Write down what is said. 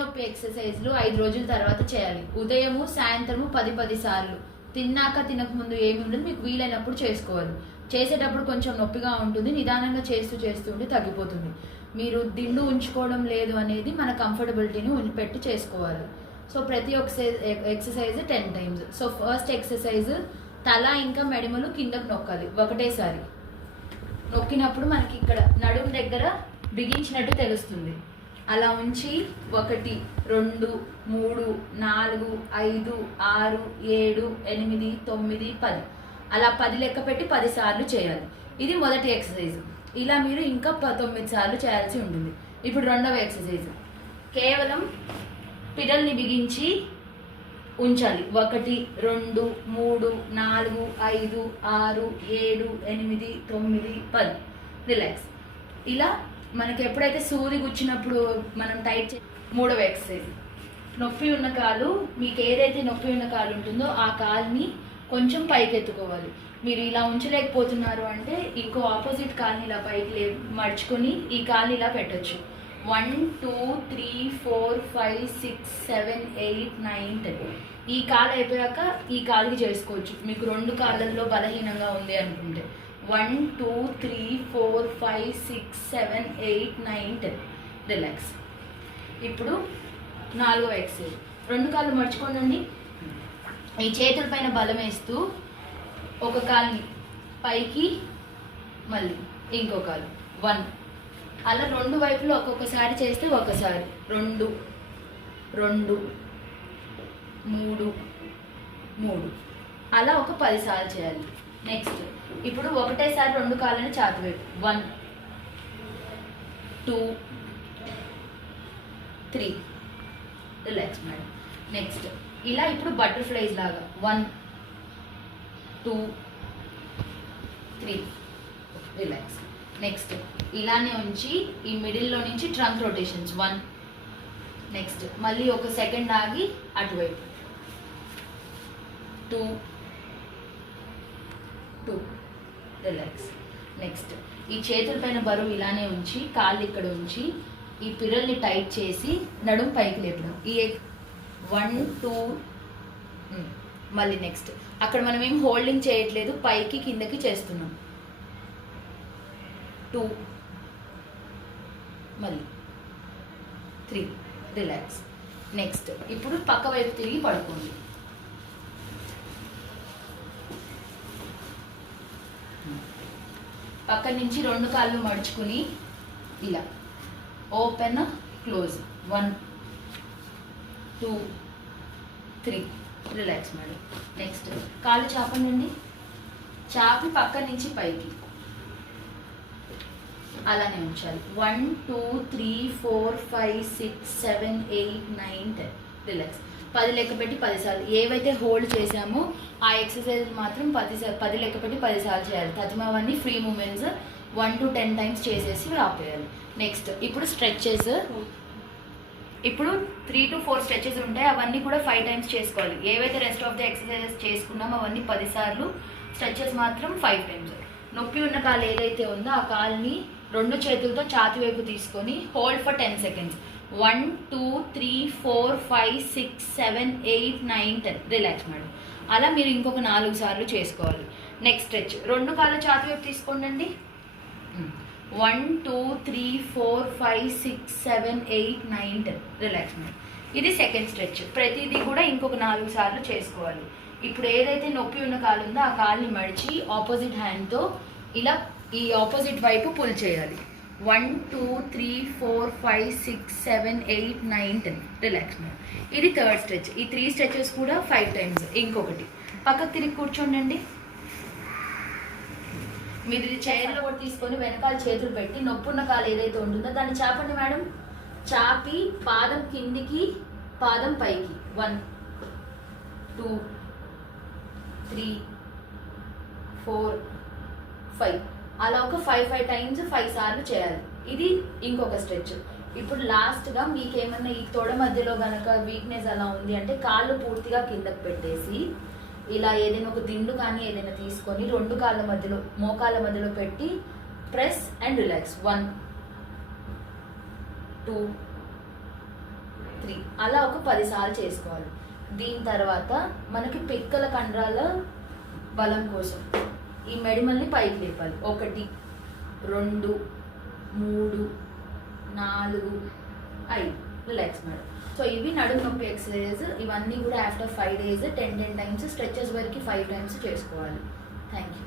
నొప్పి ఎక్సర్సైజ్లు ఐదు రోజుల తర్వాత చేయాలి. ఉదయము సాయంత్రము పది పది సార్లు. తిన్నాక తినక ముందు ఏమి ఉండదు మీకు వీలైనప్పుడు చేసుకోవాలి. చేసేటప్పుడు కొంచెం నొప్పిగా ఉంటుంది నిదానంగా చేస్తూ చేస్తూ ఉంటే తగ్గిపోతుంది. మీరు దిండు ఉంచుకోవడం లేదు అనేది మన కంఫర్టబిలిటీని పెట్టి చేసుకోవాలి. సో ప్రతి ఒక్క exercise ten times. So first exercise తల ఇంకా మెడిమలు కిందకు నొక్కాలి ఒకటేసారి. నొక్కినప్పుడు మనకి ఇక్కడ నడుము దగ్గర బిగించినట్టు తెలుస్తుంది. అలా ఉంచి ఒకటి రెండు మూడు నాలుగు ఐదు ఆరు ఏడు ఎనిమిది తొమ్మిది పది. అలా పది లెక్క పెట్టి పది సార్లు చేయాలి. ఇది మొదటి ఎక్సర్సైజ్. ఇలా మీరు ఇంకా ప- తొమ్మిది సార్లు చేయాల్సి ఉంటుంది. ఇప్పుడు రెండవ ఎక్సర్సైజ్. కేవలం పిడల్ని బిగించి ఉంచాలి. ఒకటి రెండు మూడు నాలుగు ఐదు ఆరు ఏడు ఎనిమిది తొమ్మిది పది. రిలాక్స్. ఇలా మనకి ఎప్పుడైతే సూది గుచ్చినప్పుడు మనం టైట్ చే మూడవ ఎక్సర్సైజ్. నొప్పి ఉన్న కాలు మీకు ఏదైతే నొప్పి ఉన్న కాలు ఉంటుందో ఆ కాల్ని కొంచెం పైకి ఎత్తుకోవాలి మీరు ఇలా ఉంచలేకపోతున్నారు అంటే ఇంకో ఆపోజిట్ కాల్ని ఇలా పైకి లే మడుచుకొని ఈ కాల్ని ఇలా పెట్టచ్చు. One two three four five six seven eight nine ten ఈ కాలు అయిపోయాక ఈ కాలుకి చేసుకోవచ్చు మీకు రెండు కాళ్ళల్లో బలహీనంగా ఉంది అనుకుంటే. One two three four five six seven eight nine ten relax ఇప్పుడు నాలుగో ఎక్సైజ్ రెండు కాళ్ళు మర్చుకోనండి ఈ చేతుల పైన బలం వేస్తూ ఒక కాలుని పైకి మళ్ళీ ఇంకో కాలు. వన్ అలా రెండు వైపులు ఒక్కొక్కసారి చేస్తే ఒకసారి. రెండు. రెండు. మూడు. మూడు. అలా ఒక పదిసార్లు చేయాలి. నెక్స్ట్ ఇప్పుడు ఒకటేసారి రెండు కాళ్ళని చాతిపెట్టు one two three relax madam next ఇలా ఇప్పుడు బటర్ఫ్లైస్ లాగా. One two three relax next ఇలానే ఉంచి ఈ మిడిల్లో నుంచి ట్రంక్ రొటేషన్స్ వన్ నెక్స్ట్ మళ్ళీ ఒక సెకండ్ ఆగి అటువైపు. Two two relax. నెక్స్ట్ ఈ చేతుల పైన బరువు ఇలానే ఉంచి కాళ్ళు ఇక్కడ ఉంచి ఈ పిల్లల్ని టైట్ చేసి నడుం పైకి లేపడం. ఈ వన్ టూ మళ్ళీ నెక్స్ట్. అక్కడ మనం ఏం హోల్డింగ్ చేయట్లేదు పైకి కిందకి చేస్తున్నాం. టూ మళ్ళీ. Three relax. నెక్స్ట్ ఇప్పుడు పక్క వైపు తిరిగి పడుకోండి. పక్క నుంచి రెండు కాళ్ళు మడుచుకుని ఇలా. Open close one two three relax madam next కాళ్ళు చాపండి చాపి పక్క నుంచి పైకి. అలానే ఉంచాలి. One two three four five six seven eight nine ten relax పది లెక్క పెట్టి పది సార్లు. ఏవైతే హోల్డ్ చేసామో ఆ ఎక్సర్సైజ్ మాత్రం పదిసార్లు పది లెక్క పెట్టి పది సార్లు చేయాలి. తజ్మావన్నీ free movements one two ten times చేసేసి ఆపేయాలి. నెక్స్ట్ ఇప్పుడు స్ట్రెచెస్ ఇప్పుడు త్రీ టు ఫోర్ స్ట్రెచెస్ ఉంటాయి. అవన్నీ కూడా ఫైవ్ టైమ్స్ చేసుకోవాలి. ఏవైతే రెస్ట్ ఆఫ్ ద ఎక్సర్సైజెస్ చేసుకున్నామో అవన్నీ పది సార్లు. స్ట్రెచెస్ మాత్రం ఫైవ్ టైమ్స్ నొప్పి ఉన్న కాలు ఏదైతే ఉందో ఆ కాల్ని రెండు చేతులతో ఛాతి వైపు తీసుకొని hold for ten seconds. One two three four five six seven eight nine ten. Relax madam. అలా మీరు ఇంకొక నాలుగు సార్లు చేసుకోవాలి. Next stretch. రెండు కాళ్ళు ఛాతి వైపు తీసుకోండి one two three four five six seven eight nine ten. Relax madam. ఇది సెకండ్ స్ట్రెచ్. ప్రతిదీ కూడా ఇంకొక నాలుగు సార్లు చేసుకోవాలి. ఇప్పుడు ఏదైతే నొప్పి ఉన్న కాలు ఉందో ఆ కాలుని మడిచి ఆపోజిట్ హ్యాండ్తో ఇలా ఈ ఆపోజిట్ వైపు పుల్ చేయాలి. One two three four five six seven eight nine ten relax ఇది థర్డ్ స్ట్రెచ్ ఈ త్రీ స్ట్రెచెస్ కూడా ఫైవ్ టైమ్స్ ఇంకొకటి. పక్కకు తిరిగి కూర్చోండి మీరు ఇది చైర్లో కూడా తీసుకొని వెనకాల చేతులు పెట్టి నొప్పున్న కాలు ఏదైతే ఉంటుందో దాన్ని చాపండి మేడం చాపి పాదం కిందికి పాదం పైకి. One two three four five అలా ఒక ఫైవ్ ఫైవ్ టైమ్స్ ఫైవ్ సార్లు చేయాలి. ఇది ఇంకొక స్ట్రెచ్ ఇప్పుడు లాస్ట్గా మీకు ఏమన్నా ఈ తొడ మధ్యలో కనుక వీక్నెస్ అలా ఉంది అంటే కాళ్ళు పూర్తిగా కిందకు పెట్టేసి ఇలా ఏదైనా ఒక దిండు కానీ ఏదైనా తీసుకొని రెండు కాళ్ళ మధ్యలో మోకాళ్ళ మధ్యలో పెట్టి press and relax one two three అలా ఒక పది సార్లు చేసుకోవాలి. దీని తర్వాత మనకి పిక్కల కండరాల బలం కోసం. ఈ మెడిమల్ని పైకి లేపాలి. ఒకటి రెండు మూడు నాలుగు ఐదు. రిలాక్స్ మేడం సో ఇవి నడుము నొప్పి ఎక్సర్సైజ్ ఇవన్నీ కూడా after five days ten ten times stretches వరకు ఫైవ్ టైమ్స్ చేసుకోవాలి. Thank you